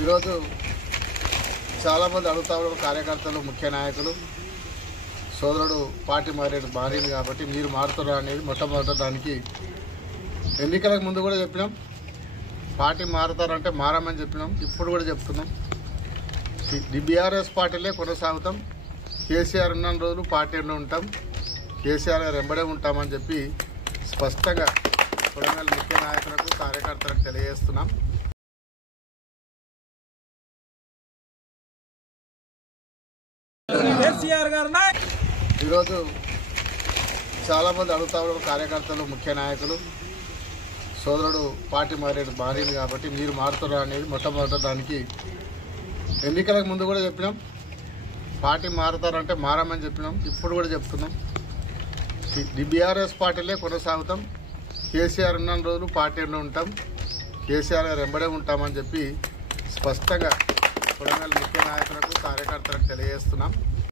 ఈరోజు చాలామంది అడుగుతా ఉన్నారు కార్యకర్తలు, ముఖ్య నాయకులు, సోదరుడు పార్టీ మారేడు మారింది కాబట్టి మీరు మారుతున్నారు అనేది మొట్టమొదటి దానికి ఎన్నికలకు ముందు కూడా చెప్పినాం. పార్టీ మారుతారంటే మారమని చెప్పినాం. ఇప్పుడు కూడా చెప్తున్నాం. బీఆర్ఎస్ పార్టీలే కొనసాగుతాం. కేసీఆర్ ఉన్న రోజులు పార్టీలో ఉంటాం. కేసీఆర్ గారు వెంబడే ఉంటామని చెప్పి స్పష్టంగా కొడంగల్ ముఖ్య నాయకులకు, కార్యకర్తలకు తెలియజేస్తున్నాం. ఈరోజు చాలామంది అడుగుతా ఉన్నారు కార్యకర్తలు, ముఖ్య నాయకులు, సోదరుడు పార్టీ మారింది కాబట్టి మీరు మారుతున్నారు అనేది మొట్టమొదటి దానికి ఎన్నికలకు ముందు కూడా చెప్పినాం. పార్టీ మారుతారంటే మారమని చెప్పినాం. ఇప్పుడు కూడా చెప్తున్నాం. బీఆర్ఎస్ పార్టీలే కొనసాగుతాం. కేసీఆర్ ఉన్న రోజులు పార్టీలో ఉంటాం. కేసీఆర్ గారు వెంబడే ఉంటామని చెప్పి స్పష్టంగా కొడంగల్ ముఖ్య నాయకులకు, కార్యకర్తలకు తెలియజేస్తున్నాం.